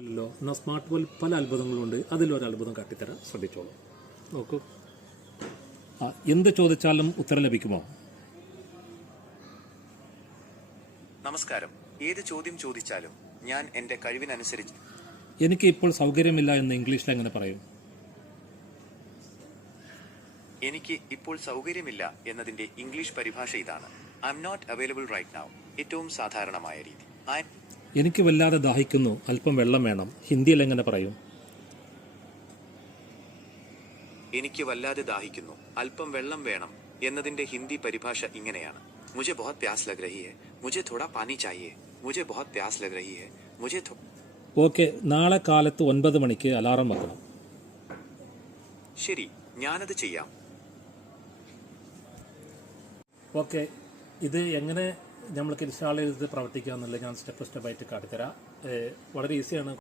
ല്ലോ എന്നാൽ സ്മാർട്ട് ഫോണിൽ പല അത്ഭുതങ്ങളുണ്ട്. അതിലൊരു അത്ഭുതം കാട്ടിത്തരാൻ ശ്രദ്ധിച്ചോളൂ. നോക്കൂ. എന്ത് ചോദിച്ചാലും ഉത്തരം ലഭിക്കുമോ? നമസ്കാരം. ഏത് ചോദ്യം ചോദിച്ചാലും ഞാൻ എന്റെ കഴിവിനനുസരിച്ച്. എനിക്ക് ഇപ്പോൾ സൗകര്യമില്ല എന്ന് ഇംഗ്ലീഷിൽ എങ്ങനെ പറയും? എനിക്ക് ഇപ്പോൾ സൗകര്യമില്ല എന്നതിന്റെ ഇംഗ്ലീഷ് പരിഭാഷ ഇതാണ്: I am not available right now. ഏറ്റവും സാധാരണമായ രീതി. എനിക്ക് വല്ലാതെ ദാഹിക്കുന്നു, അല്പം വെള്ളം വേണം. ഹിന്ദിയിൽ എങ്ങനെ പറയും? എനിക്ക് വല്ലാതെ ദാഹിക്കുന്നു, അല്പം വെള്ളം വേണം എന്നതിന്റെ ഹിന്ദി പരിഭാഷ ഇങ്ങനെയാണ്: മുझे बहुत प्यास लग रही है, मुझे थोड़ा पानी चाहिए, मुझे बहुत प्यास लग रही है, मुझे ഓക്കെ, നാളെ കാലത്ത് 9 മണിക്ക് അലാറം വെക്കണം. ശരി, ഞാനത് ചെയ്യാം. ഓക്കെ, ഇത് എങ്ങനെ നമ്മൾക്ക് ഇൻസ്റ്റാൾ ചെയ്ത് പ്രവർത്തിക്കുക എന്നുള്ളത് ഞാൻ സ്റ്റെപ്പ് സ്റ്റെപ്പായിട്ട് കാട്ടിത്തരാം. വളരെ ഈസിയാണ്.